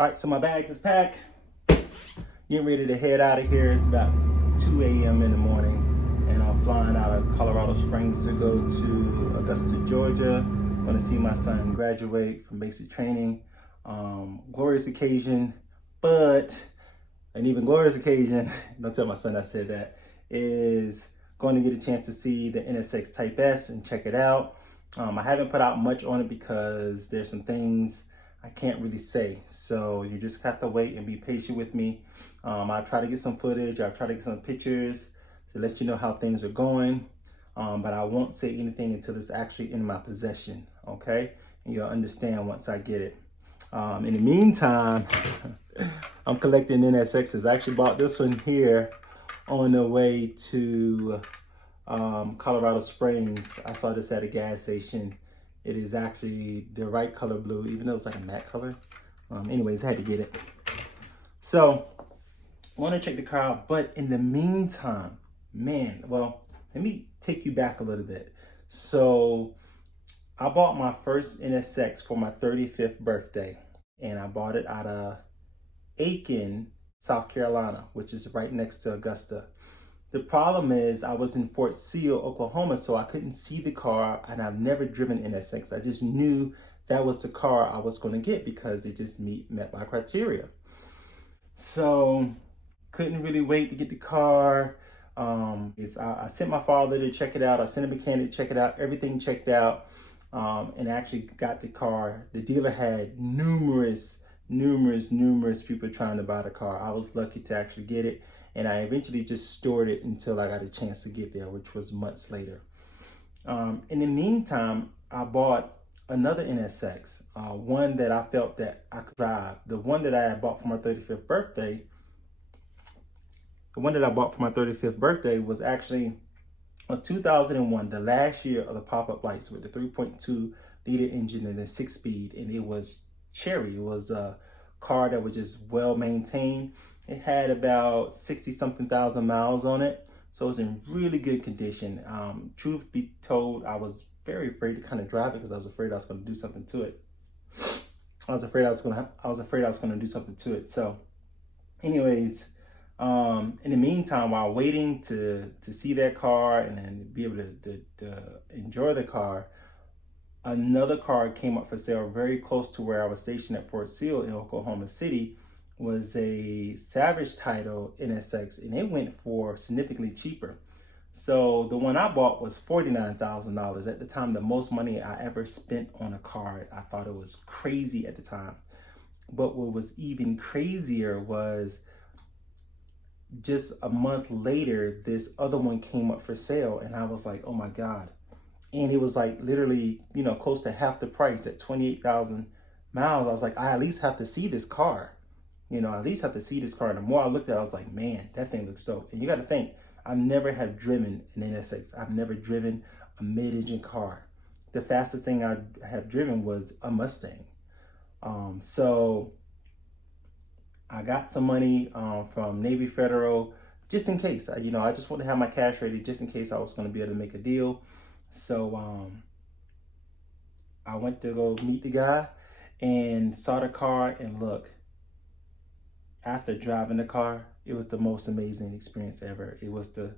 All right, so my bags is packed. Getting ready to head out of here. It's about 2 a.m. in the morning, and I'm flying out of Colorado Springs to go to Augusta, Georgia. I'm going to see my son graduate from basic training. Glorious occasion, but an even glorious occasion, don't tell my son I said that, is going to get a chance to see the NSx Type S and check it out. I haven't put out much on it because there's some things I can't really say. So you just have to wait and be patient with me. I'll try to get some footage. I'll try to get some pictures to let you know how things are going. But I won't say anything until it's actually in my possession, okay? And you'll understand once I get it. In the meantime, I'm collecting NSXs. I actually bought this one here on the way to Colorado Springs. I saw this at a gas station. It is actually the right color blue, even though it's like a matte color. Anyways, I had to get it. So I want to check the car out, but in the meantime, man, well, let me take you back a little bit. So I bought my first NSX for my 35th birthday, and I bought it out of Aiken, South Carolina, which is right next to Augusta. The problem is I was in Fort Seal, Oklahoma, so I couldn't see the car, and I've never driven NSX. I just knew that was the car I was going to get because it just met my criteria. So couldn't really wait to get the car. I sent my father to check it out. I sent a mechanic to check it out. Everything checked out, and actually got the car. The dealer had numerous people trying to buy the car. I was lucky to actually get it, and I eventually just stored it until I got a chance to get there, which was months later. In the meantime, I bought another NSX, one that I felt that I could drive. The one that I had bought for my 35th birthday, was actually a 2001, the last year of the pop-up lights, with the 3.2 liter engine and the 6-speed, and it was cherry. It was a car that was just well maintained. It had about 60-something thousand miles on it, so it was in really good condition. Truth be told, I was very afraid to kind of drive it because I was afraid I was going to do something to it. I was afraid I was going to do something to it. So, anyways, in the meantime, while waiting to see that car and then be able to enjoy the car, another car came up for sale very close to where I was stationed at Fort Seal in Oklahoma City. Was a Savage title NSX, and it went for significantly cheaper. So the one I bought was $49,000. At the time, the most money I ever spent on a car. I thought it was crazy at the time. But what was even crazier was just a month later, this other one came up for sale, and I was like, oh my God. And it was like literally, close to half the price at 28,000 miles. I was like, I at least have to see this car. And the more I looked at it, I was like, man, that thing looks dope. And you got to think, I never have driven an NSX. I've never driven a mid-engine car. The fastest thing I have driven was a Mustang. So I got some money from Navy Federal just in case. I just want to have my cash ready just in case I was going to be able to make a deal. So I went to go meet the guy and saw the car, and look, after driving the car, it was the most amazing experience ever. It was the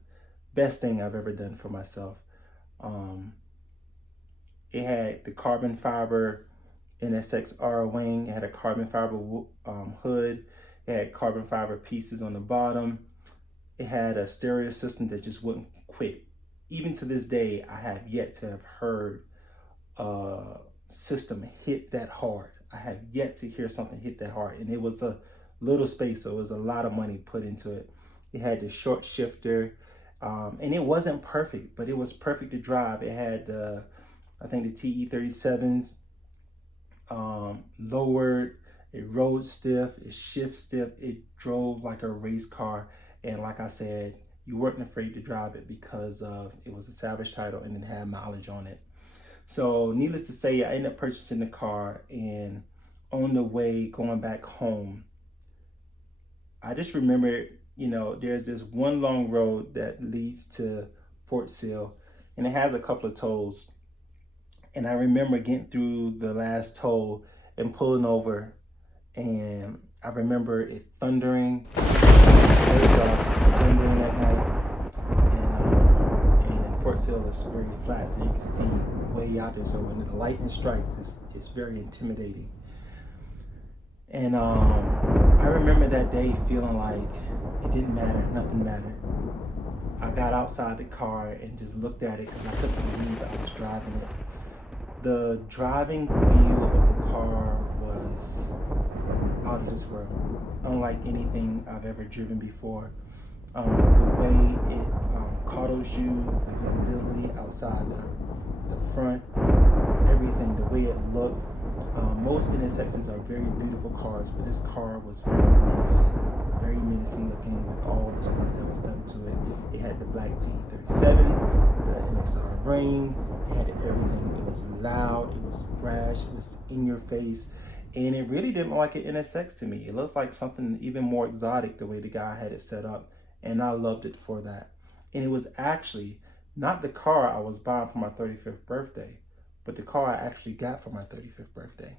best thing I've ever done for myself. It had the carbon fiber NSX-R wing. It had a carbon fiber hood. It had carbon fiber pieces on the bottom. It had a stereo system that just wouldn't quit. Even to this day, I have yet to have heard a system hit that hard. I have yet to hear something hit that hard. And it was a little space, so it was a lot of money put into it. It had the short shifter, and it wasn't perfect, but it was perfect to drive. It had, I think, the TE37s lowered. It rode stiff, it shift stiff, it drove like a race car. And like I said, you weren't afraid to drive it because it was a Savage title and it had mileage on it. So needless to say, I ended up purchasing the car, and on the way going back home, I just remember, there's this one long road that leads to Fort Seal, and it has a couple of tolls. And I remember getting through the last toll and pulling over and I remember it thundering. Very dark. It was thundering at night, and Fort Sill is very flat, so you can see way out there. So when the lightning strikes, it's very intimidating. And I remember that day feeling like it didn't matter, nothing mattered. I got outside the car and just looked at it because I couldn't believe I was driving it. The driving feel of the car was out of this world, unlike anything I've ever driven before. The way it coddles you, the visibility outside the front, everything, the way it looked. Most NSXs are very beautiful cars, but this car was very menacing looking with all the stuff that was done to it. It had the black TE37s, the NSR ring, it had everything. It was loud, it was brash, it was in your face, and it really didn't look like an NSX to me. It looked like something even more exotic the way the guy had it set up, and I loved it for that. And it was actually not the car I was buying for my 35th birthday, but the car I actually got for my 35th birthday.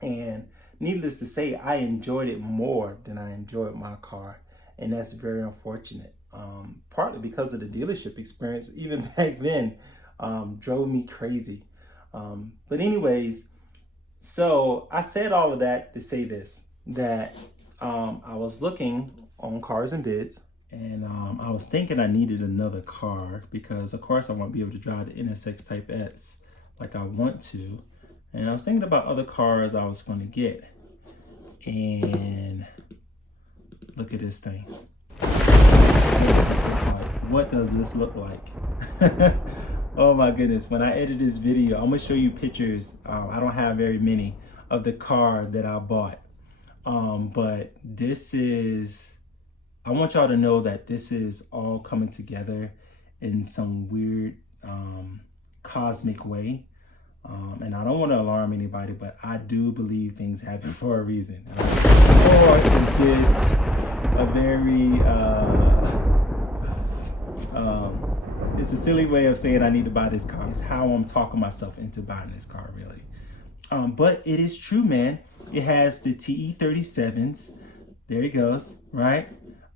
And needless to say, I enjoyed it more than I enjoyed my car. And that's very unfortunate. Partly because of the dealership experience, even back then, drove me crazy. But anyways, so I said all of that to say this, that I was looking on Cars and Bids, and I was thinking I needed another car because, of course, I won't be able to drive the NSX Type S like I want to. And I was thinking about other cars I was going to get. And look at this thing. What does this look like? Oh my goodness. When I edit this video, I'm going to show you pictures. I don't have very many of the car that I bought. But this is, I want y'all to know that this is all coming together in some weird cosmic way. And I don't want to alarm anybody, but I do believe things happen for a reason. Or it's just a very, it's a silly way of saying I need to buy this car. It's how I'm talking myself into buying this car, really. But it is true, man. It has the TE37s. There it goes, right?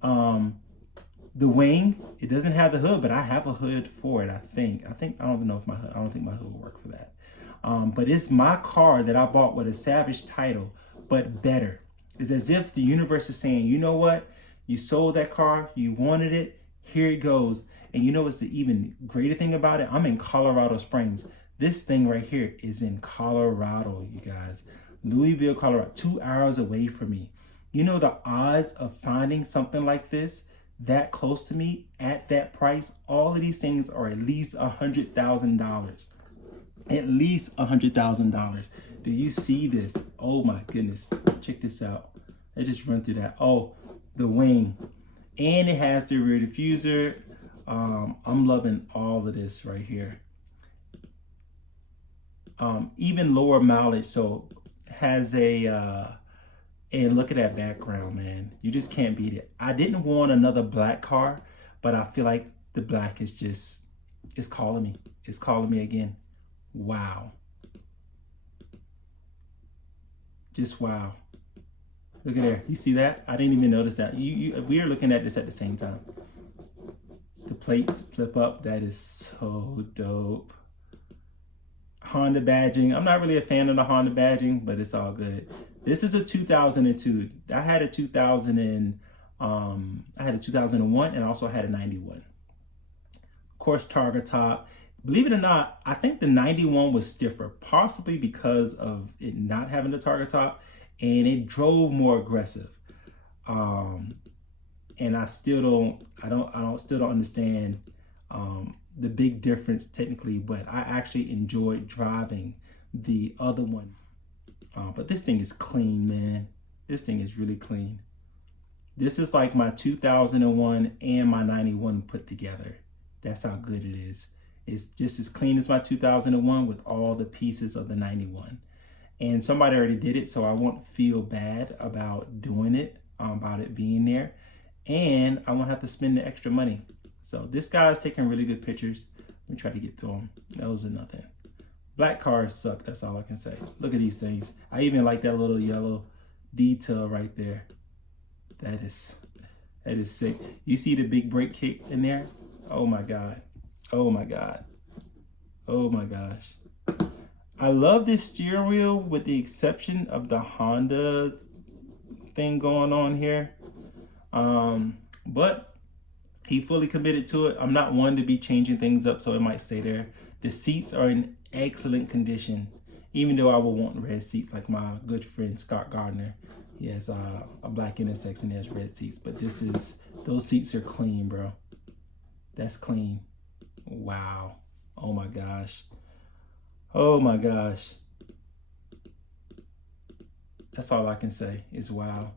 The wing, it doesn't have the hood, but I have a hood for it, I think. I don't even know if my hood, I don't think my hood will work for that. But it's my car that I bought with a Savage title, but better. It's as if the universe is saying, you know what? You sold that car, you wanted it, here it goes. And you know what's the even greater thing about it? I'm in Colorado Springs. This thing right here is in Colorado, you guys. Louisville, Colorado, 2 hours away from me. You know the odds of finding something like this that close to me at that price? All of these things are at least $100,000. At least $100,000. Do you see this? Oh my goodness. Check this out. I just run through that. Oh, the wing. And it has the rear diffuser. I'm loving all of this right here. Even lower mileage, so has a, and look at that background, man. You just can't beat it. I didn't want another black car, but I feel like the black is just, it's calling me. It's calling me again. Wow. Just wow. Look at there. You see that? I didn't even notice that. We are looking at this at the same time. The plates flip up. That is so dope. Honda badging. I'm not really a fan of the Honda badging, but it's all good. This is a 2002. I had a 2001 and also had a 91. Of course, Targa top. Believe it or not, I think the 91 was stiffer, possibly because of it not having the Targa top, and it drove more aggressive. And I still don't understand the big difference technically, but I actually enjoyed driving the other one. But this thing is clean, man. This thing is really clean. This is like my 2001 and my 91 put together. That's how good it is. It's just as clean as my 2001 with all the pieces of the 91. And somebody already did it, so I won't feel bad about doing it, about it being there. And I won't have to spend the extra money. So this guy's taking really good pictures. Let me try to get through them. Those are nothing. Black cars suck, that's all I can say. Look at these things. I even like that little yellow detail right there. That is sick. You see the big brake kit in there? Oh my God. Oh my God. Oh my gosh. I love this steering wheel with the exception of the Honda thing going on here. But he fully committed to it. I'm not one to be changing things up, so it might stay there. The seats are in excellent condition, even though I would want red seats like my good friend Scott Gardner. He has a black NSx and he has red seats, but those seats are clean, bro. That's clean. Wow. Oh my gosh. Oh my gosh. That's all I can say is wow.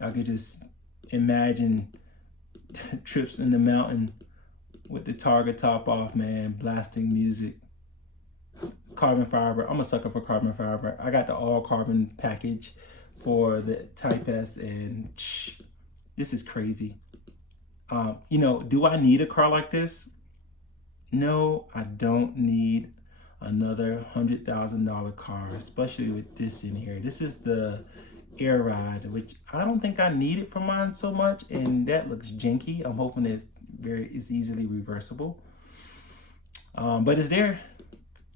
I could just imagine trips in the mountain with the Targa top off, man, blasting music. Carbon fiber. I'm a sucker for carbon fiber. I got the all carbon package for the Type S, and this is crazy. You know, do I need a car like this? No, I don't need another $100,000 car, especially with this in here. This is the Air Ride, which I don't think I need it for mine so much, and that looks janky. I'm hoping it's easily reversible. But it's there.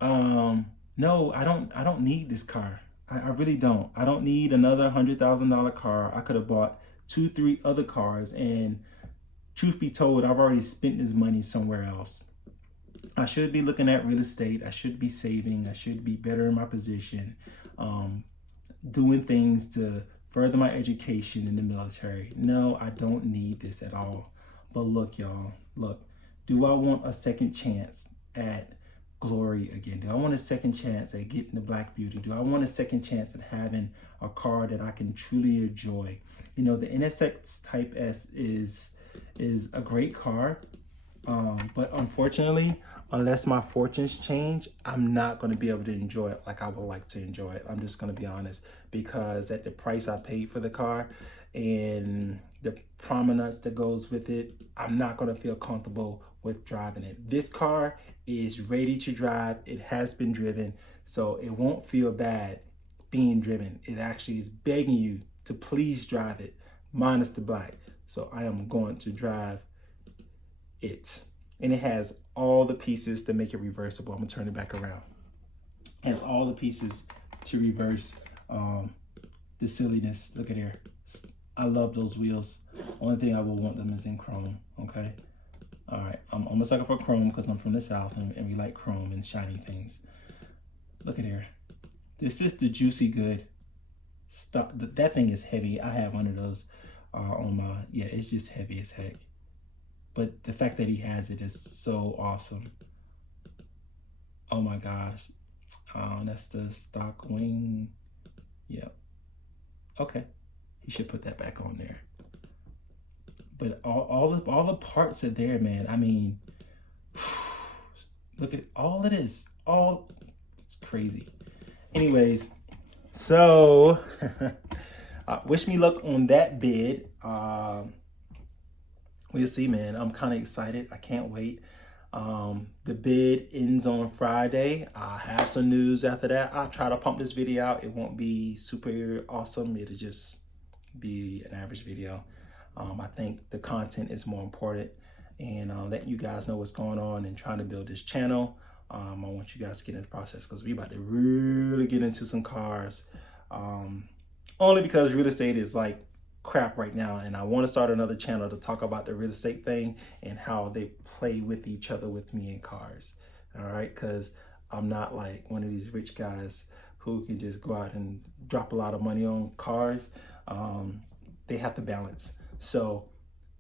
No, I don't need this car. I really don't. I don't need another $100,000 car. I could have bought 2-3 other cars, and truth be told, I've already spent this money somewhere else. I should be looking at real estate. I should be saving. I should be better in my position, doing things to further my education in the military. No, I don't need this at all. But look, y'all, look, do I want a second chance at glory again? Do I want a second chance at getting the Black Beauty? Do I want a second chance at having a car that I can truly enjoy? You know, the NSX Type S is a great car, but unfortunately, unless my fortunes change, I'm not going to be able to enjoy it like I would like to enjoy it. I'm just going to be honest, because at the price I paid for the car and the prominence that goes with it, I'm not going to feel comfortable with driving it. This car is ready to drive. It has been driven, so it won't feel bad being driven. It actually is begging you to please drive it, minus the black. So I am going to drive it. And it has all the pieces to make it reversible. I'm gonna turn it back around. It has all the pieces to reverse the silliness. Look at here. I love those wheels. Only thing I will want them is in chrome, okay? All right, I'm a sucker for chrome because I'm from the South and we like chrome and shiny things. Look at here. This is the Juicy Good. Stop. That thing is heavy. I have one of those on my, yeah, it's just heavy as heck. But the fact that he has it is so awesome. Oh my gosh. That's the stock wing. Yep. Okay. He should put that back on there. But all the parts are there, man. I mean, look at all it is. It's crazy. Anyways, so wish me luck on that bid. We'll see, man. I'm kind of excited. I can't wait. The bid ends on Friday. I'll have some news after that. I'll try to pump this video out. It won't be super awesome. It'll just be an average video. I think the content is more important, and letting you guys know what's going on and trying to build this channel. I want you guys to get in the process because we're about to really get into some cars. Only because real estate is like crap right now, and I want to start another channel to talk about the real estate thing and how they play with each other with me in cars. All right, because I'm not like one of these rich guys who can just go out and drop a lot of money on cars. They have to balance. So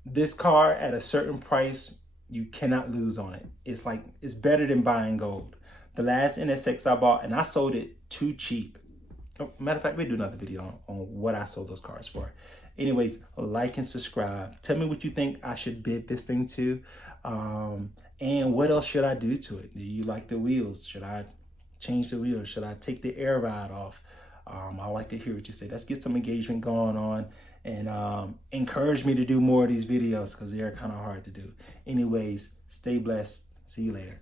this car at a certain price, you cannot lose on it. It's like, it's better than buying gold. The last NSX I bought, and I sold it too cheap. Oh, matter of fact, we'll do another video on what I sold those cars for. Anyways, like and subscribe. Tell me what you think I should bid this thing to. And what else should I do to it? Do you like the wheels? Should I change the wheels? Should I take the air ride off? I like to hear what you say. Let's get some engagement going on, and encourage me to do more of these videos because they're kind of hard to do. Anyways, stay blessed. See you later.